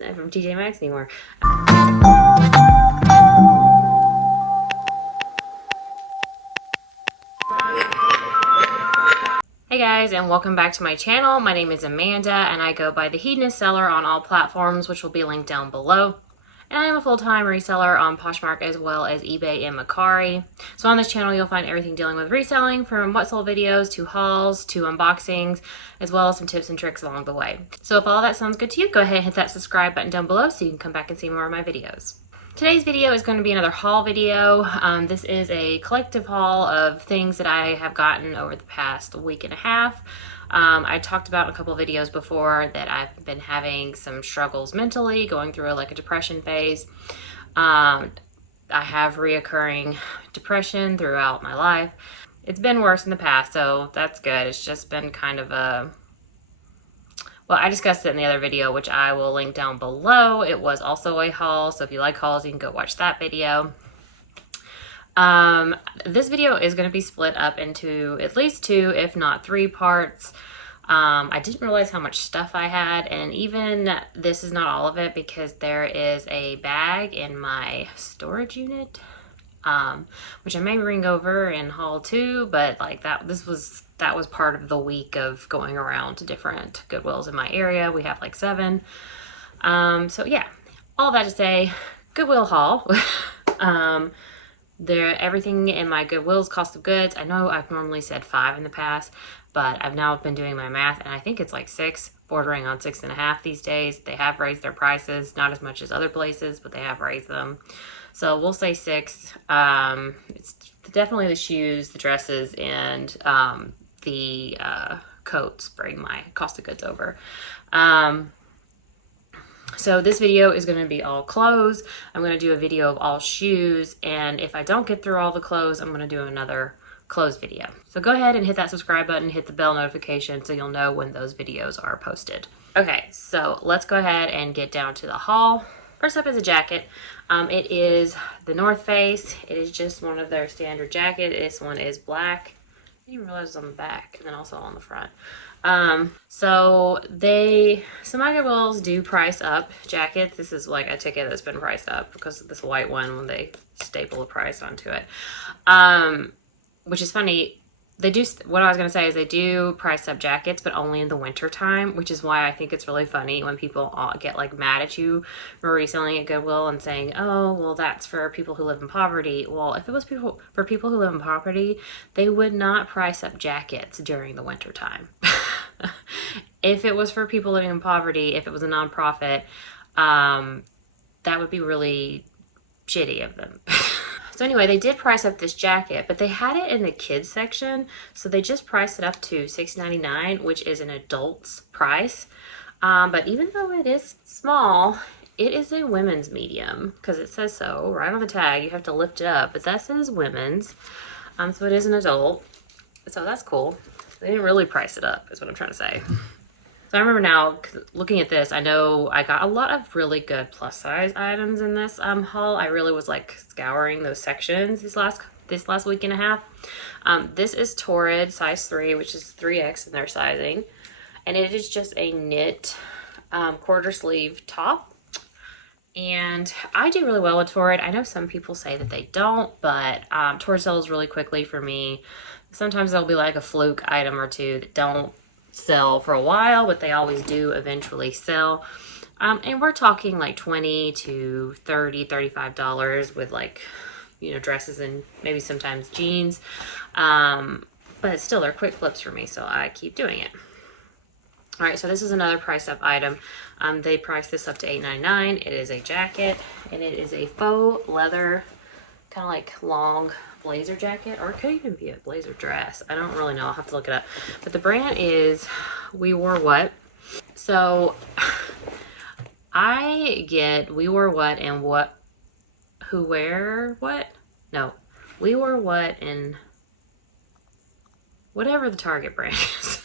from TJ Maxx anymore. Hey guys, and welcome back to my channel. My name is Amanda and I go by the HedonistSeller on all platforms, which will be linked down below. And I am a full-time reseller on Poshmark as well as eBay and Mercari. So on this channel, you'll find everything dealing with reselling, from what sold videos to hauls to unboxings, as well as some tips and tricks along the way. So if all of that sounds good to you, go ahead and hit that subscribe button down below so you can come back and see more of my videos. Today's video is going to be another haul video. This is a collective haul of things that I have gotten over the past week and a half. I talked about in a couple of videos before that I've been having some struggles mentally, going through a depression phase. I have reoccurring depression throughout my life. It's been worse in the past, so that's good. It's just been kind of a... Well, I discussed it in the other video, which I will link down below. It was also a haul, so if you like hauls, you can go watch that video. This video is going to be split up into at least 2, if not 3 parts. I didn't realize how much stuff I had, and even this is not all of it because there is a bag in my storage unit, which I may bring over in haul 2, but that was part of the week of going around to different Goodwills in my area. We have 7. So yeah, all that to say, Goodwill haul. Everything in my Goodwill's cost of goods. I know I've normally said 5 in the past, but I've now been doing my math and I think it's 6, bordering on 6.5 these days. They have raised their prices, not as much as other places, but they have raised them. So we'll say 6. It's definitely the shoes, the dresses, and the coats bring my cost of goods over. So this video is going to be all clothes. I'm going to do a video of all shoes, and if I don't get through all the clothes, I'm going to do another clothes video. So go ahead and hit that subscribe button, hit the bell notification so you'll know when those videos are posted. Okay, so let's go ahead and get down to the haul. First up is a jacket. It is the North Face. It is just one of their standard jackets. This one is black. I didn't realize it was on the back and then also on the front. So my Goodwills do price up jackets. This is a ticket that's been priced up because of this white one when they staple a price onto it. Which is funny. What I was going to say is they do price up jackets, but only in the winter time, which is why I think it's really funny when people get mad at you for reselling at Goodwill and saying, oh, well, that's for people who live in poverty. Well, if it was for people who live in poverty, they would not price up jackets during the winter time. If it was for people living in poverty, if it was a nonprofit, that would be really shitty of them. So anyway, they did price up this jacket, but they had it in the kids section. So they just priced it up to $6.99, which is an adult's price. But even though it is small, it is a women's medium because it says so right on the tag. You have to lift it up, but that says women's. So it is an adult. So that's cool. They didn't really price it up, is what I'm trying to say. So I remember now, looking at this, I know I got a lot of really good plus size items in this haul. I really was scouring those sections this last week and a half. This is Torrid size 3, which is 3X in their sizing. And it is just a knit quarter sleeve top. And I do really well with Torrid. I know some people say that they don't, but Torrid sells really quickly for me. Sometimes there'll be a fluke item or 2 that don't sell for a while, but they always do eventually sell. And we're talking $20 to $30, $35 with dresses and maybe sometimes jeans. But still, they're quick flips for me, so I keep doing it. All right, so this is another price up item. They priced this up to $8.99. It is a jacket, and it is a faux leather, kind of long blazer jacket, or it could even be a blazer dress. I don't really know. I'll have to look it up. But the brand is We Wore What. So I get We Wore What and Who Wear What? No, We Wore What and whatever the Target brand is.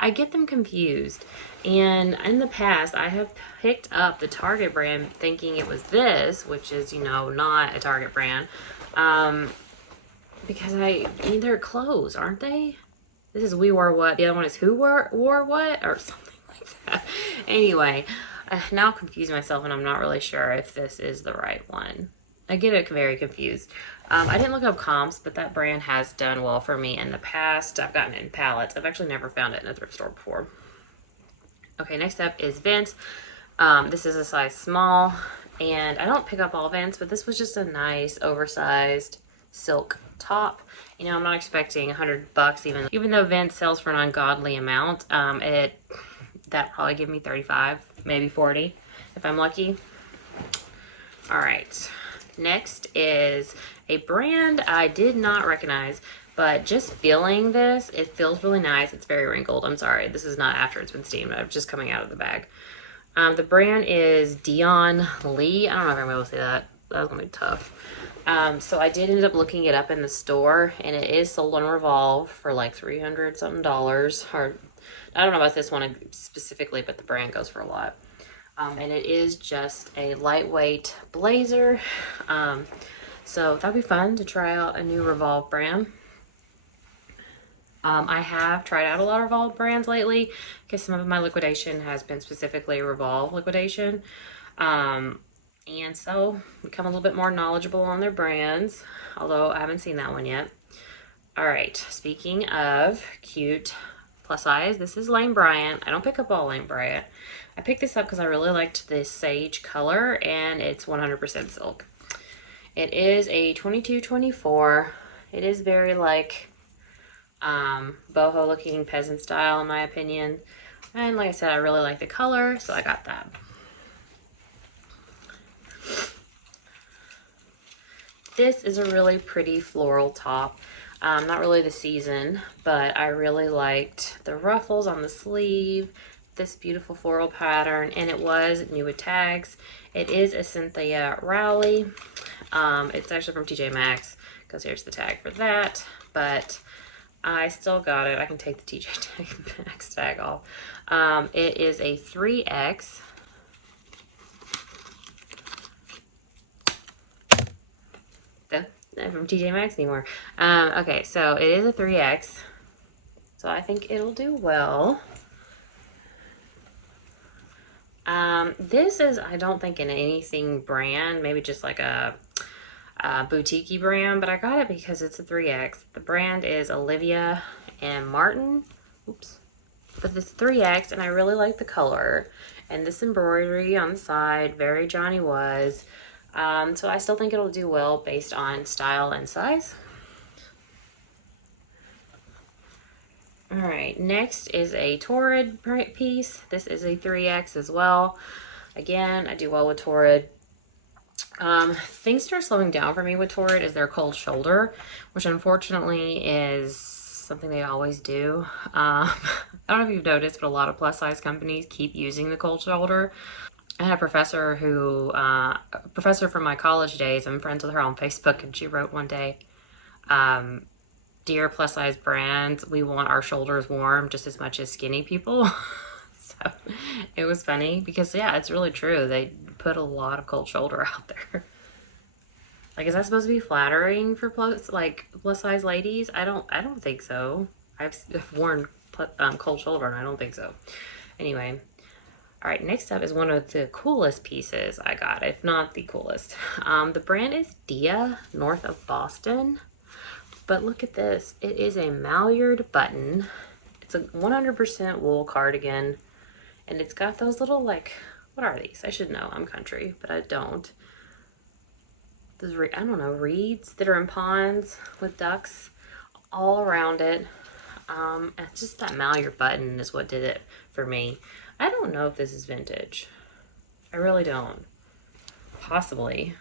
I get them confused. And in the past, I have picked up the Target brand thinking it was this, which is, not a Target brand. Because they're clothes, aren't they? This is We Wore What. The other one is Who Wore What? Or something like that. Anyway, I now confuse myself and I'm not really sure if this is the right one. I get it very confused. I didn't look up comps, but that brand has done well for me in the past. I've gotten it in pallets. I've actually never found it in a thrift store before. Okay, next up is Vince. This is a size small, and I don't pick up all Vince, but this was just a nice oversized silk top. You know, I'm not expecting $100 even though Vince sells for an ungodly amount. That probably give me 35, maybe 40 if I'm lucky. All right, next is a brand I did not recognize, but just feeling this, it feels really nice. It's very wrinkled. I'm sorry, this is not after it's been steamed. I'm just coming out of the bag. The brand is Dion Lee. I don't know if I'm able to say that. That was gonna be tough. So I did end up looking it up in the store, and it is sold on Revolve for like $300 something, or I don't know about this one specifically, but the brand goes for a lot. And it is just a lightweight blazer. So that'd be fun to try out a new Revolve brand. I have tried out a lot of Revolve brands lately because some of my liquidation has been specifically Revolve liquidation. And so become a little bit more knowledgeable on their brands, although I haven't seen that one yet. All right, speaking of cute plus size, this is Lane Bryant. I don't pick up all Lane Bryant. I picked this up because I really liked this sage color, and it's 100% silk. It is a 22-24. It is very like boho looking peasant style in my opinion. And like I said, I really like the color, so I got that. This is a really pretty floral top. Not really the season, but I really liked the ruffles on the sleeve, this beautiful floral pattern, and it was new with tags. It is a Cynthia Rowley. It's actually from TJ Maxx, because here's the tag for that, but I still got it. I can take the TJ Maxx tag off. It is a 3X. Not from TJ Maxx anymore. Okay, so it is a 3X. So I think it'll do well. This is, I don't think, in anything brand, maybe just like a boutique-y brand, but I got it because it's a 3X. The brand is Olivia and Martin. Oops. But it's 3X, and I really like the color. And this embroidery on the side, very Johnny Was. So I still think it'll do well based on style and size. All right, next is a Torrid piece. This is a 3X as well. Again, I do well with Torrid. Things start slowing down for me with Torrid is their cold shoulder, which unfortunately is something they always do. I don't know if you've noticed, but a lot of plus size companies keep using the cold shoulder. I had a professor who, professor from my college days, I'm friends with her on Facebook, and she wrote one day, dear plus size brands, we want our shoulders warm just as much as skinny people. So it was funny because, yeah, it's really true. They put a lot of cold shoulder out there. Like, is that supposed to be flattering for plus size ladies? I don't think so. I've worn cold shoulder, and I don't think so. Anyway. All right, next up is one of the coolest pieces I got, if not the coolest. The brand is Dia, north of Boston. But look at this. It is a Maillard button. It's a 100% wool cardigan. And it's got those little, like, what are these? I should know. I'm country, but I don't. Those, I don't know, reeds that are in ponds with ducks all around it. And just that Maillard button is what did it for me. I don't know if this is vintage. I really don't. Possibly.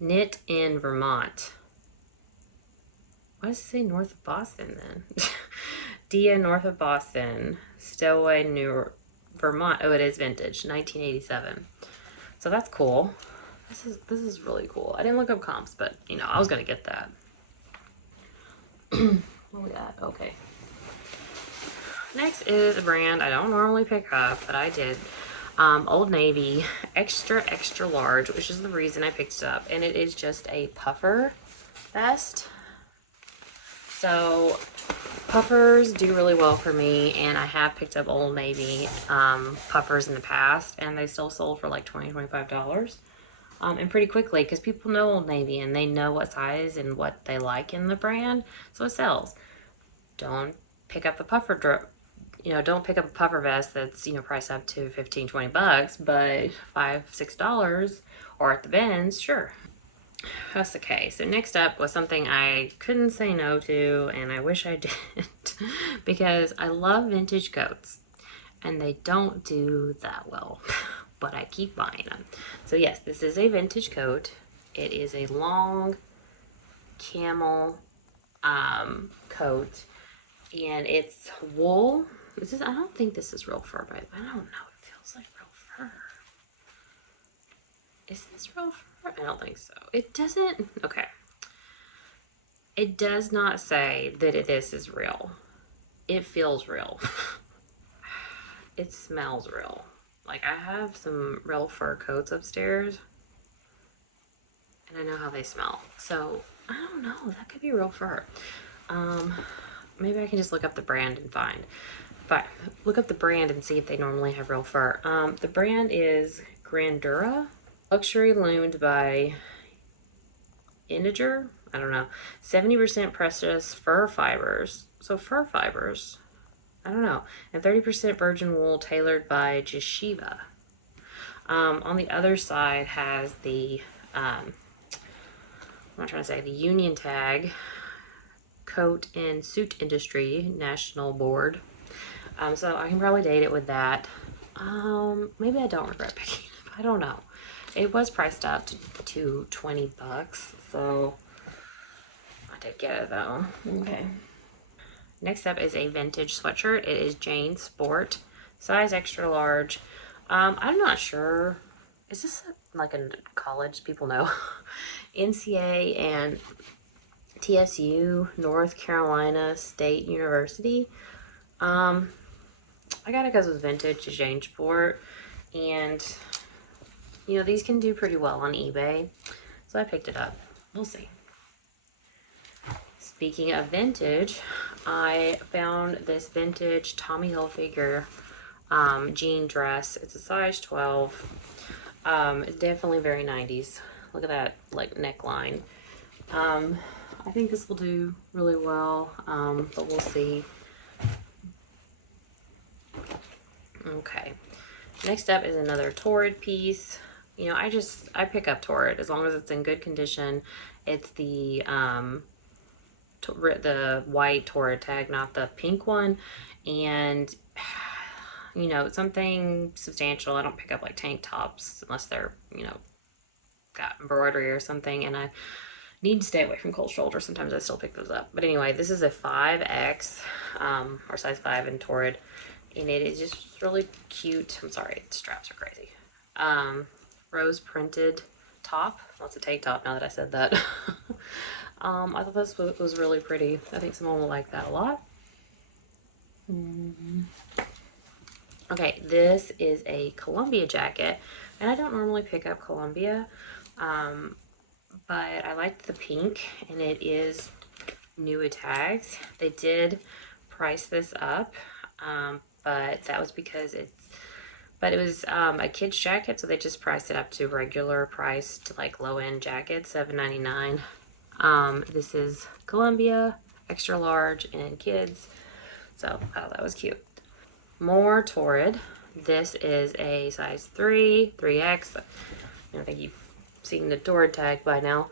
Knit in Vermont. Why does it say north of Boston then? Dia, north of Boston. Stowaway, New Vermont. Oh, it is vintage. 1987. So that's cool. This is really cool. I didn't look up comps, but you know, I was gonna get that. What we got? Okay. Next is a brand I don't normally pick up, but I did. Old Navy, extra large, which is the reason I picked it up. And it is just a puffer vest. So Puffers do really well for me, and I have picked up Old Navy puffers in the past, and they still sold for like $20, $25. And pretty quickly, because people know Old Navy and they know what size and what they like in the brand, so it sells. Don't pick up a don't pick up a puffer vest that's, priced up to 15, 20 bucks, but $5, $6, or at the bins, sure. That's okay. So next up was something I couldn't say no to, and I wish I didn't, because I love vintage coats, and they don't do that well, but I keep buying them. So yes, this is a vintage coat. It is a long camel coat, and it's wool. I don't think this is real fur, but I don't know. It feels like real fur. Is this real fur? I don't think so. It doesn't. Okay. It does not say that this is real. It feels real. It smells real. Like, I have some real fur coats upstairs, and I know how they smell. So I don't know. That could be real fur. Maybe I can just look up the brand and find. But look up the brand and see if they normally have real fur. The brand is Grandura. Luxury loomed by Integer. I don't know. 70% precious fur fibers. So fur fibers. I don't know. And 30% virgin wool tailored by Jashiva. On the other side has the, I'm not trying to say, the Union Tag, Coat and Suit Industry National Board. So I can probably date it with that. Maybe I don't regret picking it up. I don't know. It was priced up to 20 bucks, so I did get it though. Okay. Next up is a vintage sweatshirt. It is Jane Sport, size extra large. I'm not sure. Is this like a college? People know. NCA and TSU, North Carolina State University. I got it because it was vintage, Jane Sport, and these can do pretty well on eBay, so I picked it up. We'll see. Speaking of vintage, I found this vintage Tommy Hilfiger jean dress. It's a size 12. It's definitely very 90s. Look at that, like, neckline. I think this will do really well, but we'll see. Okay. Next up is another Torrid piece. I pick up Torrid as long as it's in good condition. It's the white Torrid tag, not the pink one. And, something substantial. I don't pick up like tank tops unless they're, got embroidery or something. And I need to stay away from cold shoulder. Sometimes I still pick those up. But anyway, this is a 5X, or size 5 in Torrid. And it is just really cute. I'm sorry, the straps are crazy. Rose printed top. Well, it's a tank top now that I said that. I thought this was really pretty. I think someone will like that a lot. Okay, this is a Columbia jacket. And I don't normally pick up Columbia, but I liked the pink, and it is new with tags. They did price this up, but that was because it was a kid's jacket, so they just priced it up to regular price to like low-end jackets, $7.99. This is Columbia, extra large, and kids. So I thought that was cute. More Torrid. This is a size 3, 3X. I think you've seen the Torrid tag by now.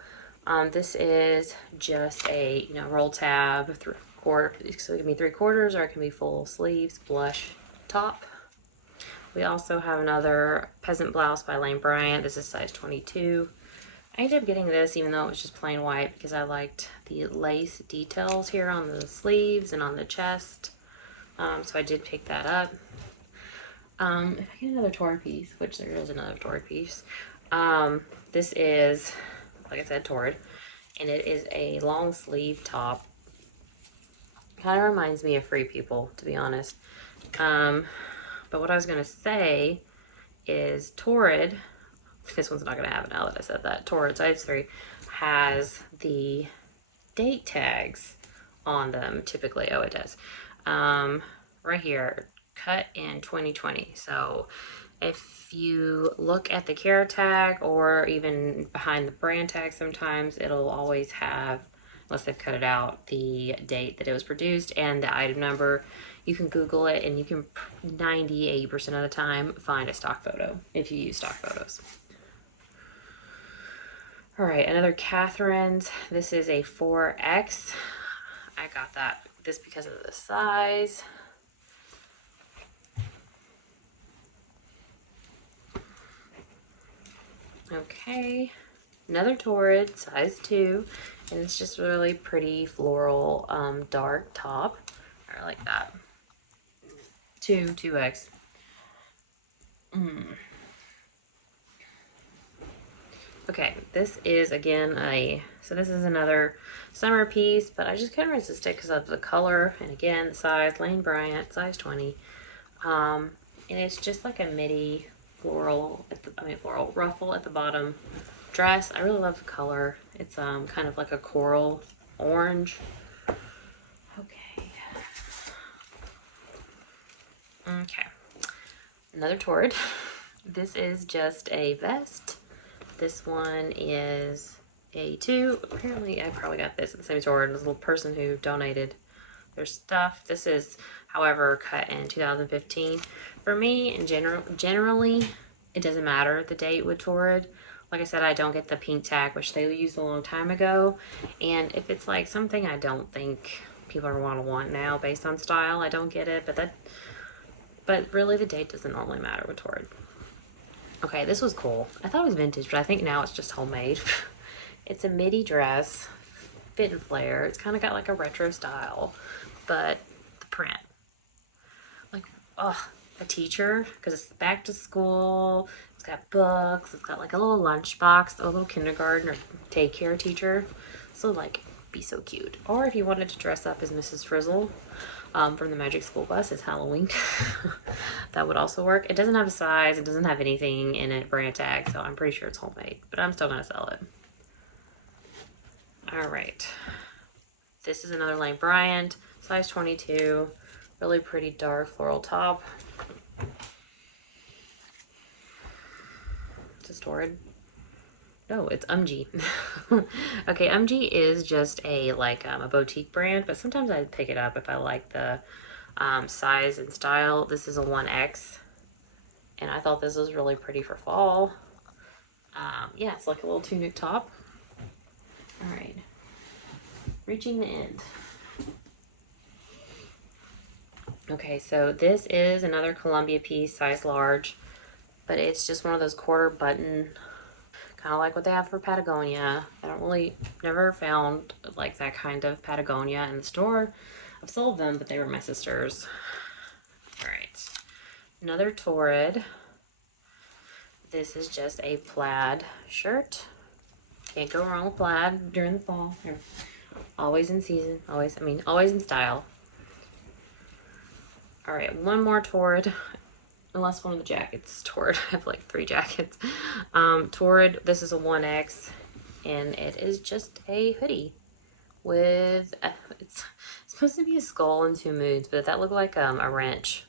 This is just a roll tab, so it can be 3/4, or it can be full sleeves, blush top. We also have another peasant blouse by Lane Bryant. This is size 22. I ended up getting this even though it was just plain white because I liked the lace details here on the sleeves and on the chest. So I did pick that up. If I get another Torrid piece, which there is another Torrid piece, this is, like I said, Torrid, and it is a long sleeve top. Kind of reminds me of Free People, to be honest. But what I was going to say is Torrid, this one's not going to have it now that I said that, Torrid size 3 has the date tags on them typically. Oh, it does. Right here, cut in 2020. So if you look at the care tag or even behind the brand tag, sometimes it'll always have, unless they've cut it out, the date that it was produced and the item number. You can Google it and you can 90–80% of the time find a stock photo if you use stock photos. All right, another Catherine's. This is a 4X. I got this because of the size. Okay, another Torrid, size 2, and it's just really pretty floral, dark top. I like that. 2X. Okay, this is again this is another summer piece, but I just couldn't resist it because of the color and again the size. Lane Bryant, size 20, and it's just like a midi floral floral ruffle at the bottom dress. I really love the color. It's kind of like a coral orange. Okay, another Torrid. This is just a vest. This one is a 2. Apparently I probably got this at the same store. It was a little person who donated their stuff. This is, however, cut in 2015. For me, in generally, it doesn't matter the date with Torrid. Like I said, I don't get the pink tag, which they used a long time ago. And if it's like something I don't think people are going to want now based on style, I don't get it. But really the date doesn't normally matter with Torrid. Okay, this was cool. I thought it was vintage, but I think now it's just homemade. It's a midi dress, fit and flare. It's kind of got like a retro style, but the print, like, oh, a teacher, because it's back to school. It's got books. It's got like a little lunchbox, a little kindergarten or daycare teacher. So like, be so cute. Or if you wanted to dress up as Mrs. Frizzle from the Magic School Bus, it's Halloween. That would also work. It doesn't have a size. It doesn't have anything in it, brand tag, so I'm pretty sure it's homemade, but I'm still gonna sell it. All right, this is another Lane Bryant, size 22, really pretty dark floral top. Is this Torrid? No, it's UMG. Okay, UMG is just a boutique brand, but sometimes I pick it up if I like the size and style. This is a 1X, and I thought this was really pretty for fall. Yeah, it's like a little tunic top. All right, reaching the end. Okay, so this is another Columbia piece, size large, but it's just one of those quarter button, kind of like what they have for Patagonia. I never found like that kind of Patagonia in the store. I've sold them, but they were my sister's. All right, another Torrid. This is just a plaid shirt. Can't go wrong with plaid during the fall. They're always in season, always in style. All right, one more Torrid. Unless one of the jackets is Torrid. I have like 3 jackets. Torrid, this is a 1X, and it is just a hoodie with, it's supposed to be a skull and 2 moons, but that looked like a wrench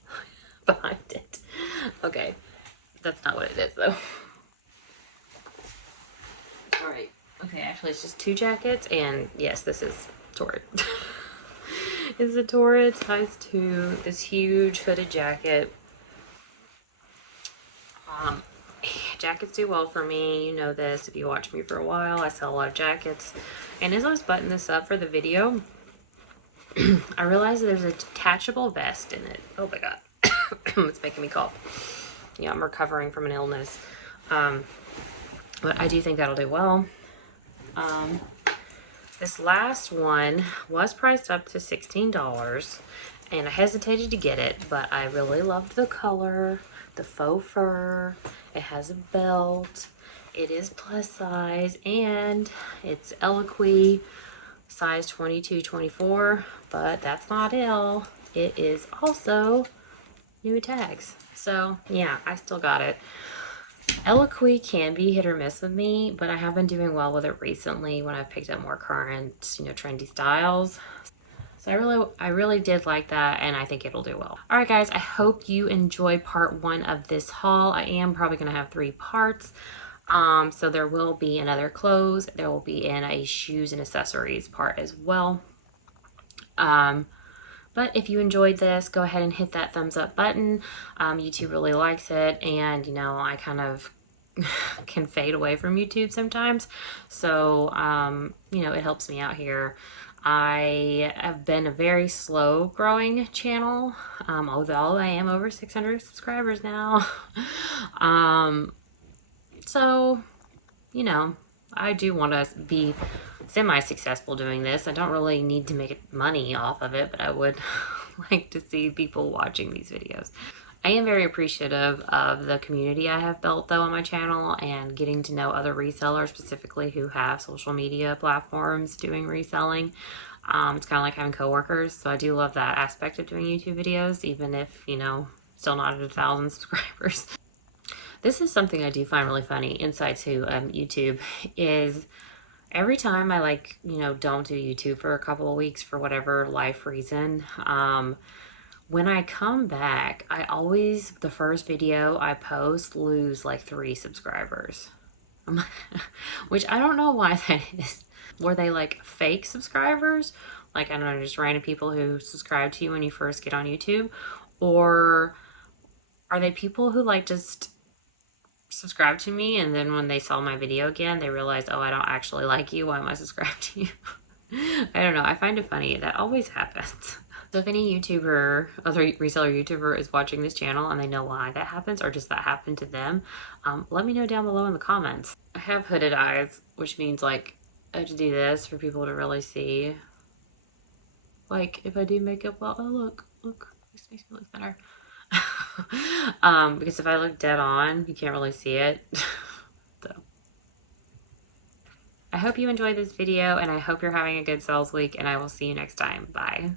behind it. Okay, that's not what it is though. All right, okay, actually it's just 2 jackets, and yes, this is Torrid. It's a Torrid, size 2, this huge hooded jacket. Jackets do well for me. You know this if you watch me for a while. I sell a lot of jackets. And as I was buttoning this up for the video, I realized there's a detachable vest in it. Oh my god. It's making me cough. Yeah, I'm recovering from an illness. But I do think that'll do well. This last one was priced up to $16, and I hesitated to get it, but I really loved the color, the faux fur. It has a belt. It is plus size, and it's Eloquii, size 22-24, but that's not ill. It is also new tags. So yeah, I still got it. Eloquii can be hit or miss with me, but I have been doing well with it recently when I've picked up more current, trendy styles. So I really did like that, and I think it'll do well. All right, guys, I hope you enjoyed part 1 of this haul. I am probably going to have 3 parts. So there will be another clothes. There will be in a shoes and accessories part as well. But if you enjoyed this, go ahead and hit that thumbs up button. YouTube really likes it, and you know, I kind of can fade away from YouTube sometimes. So, you know, it helps me out here. I have been a very slow growing channel, although I am over 600 subscribers now. So, you know, I do want to be semi-successful doing this. I don't really need to make money off of it, but I would like to see people watching these videos. I am very appreciative of the community I have built though on my channel, and getting to know other resellers specifically who have social media platforms doing reselling. It's kind of like having coworkers, so I do love that aspect of doing YouTube videos, even if, you know, still not at 1,000 subscribers. This is something I do find really funny inside to YouTube, is every time I, like, you know, don't do YouTube for a couple of weeks for whatever life reason, when I come back, I always, the first video I post, lose like 3 subscribers. Which I don't know why that is. Were they like fake subscribers? Like, I don't know, just random people who subscribe to you when you first get on YouTube? Or are they people who like just subscribe to me and then when they saw my video again, they realized, oh, I don't actually like you, why am I subscribed to you? I don't know, I find it funny. That always happens. So if any YouTuber, other reseller YouTuber is watching this channel and they know why that happens, or just that happened to them, let me know down below in the comments. I have hooded eyes, which means like I have to do this for people to really see. Like if I do makeup, well, oh look, this makes me look better. Because if I look dead on, you can't really see it. So I hope you enjoyed this video, and I hope you're having a good sales week, and I will see you next time. Bye.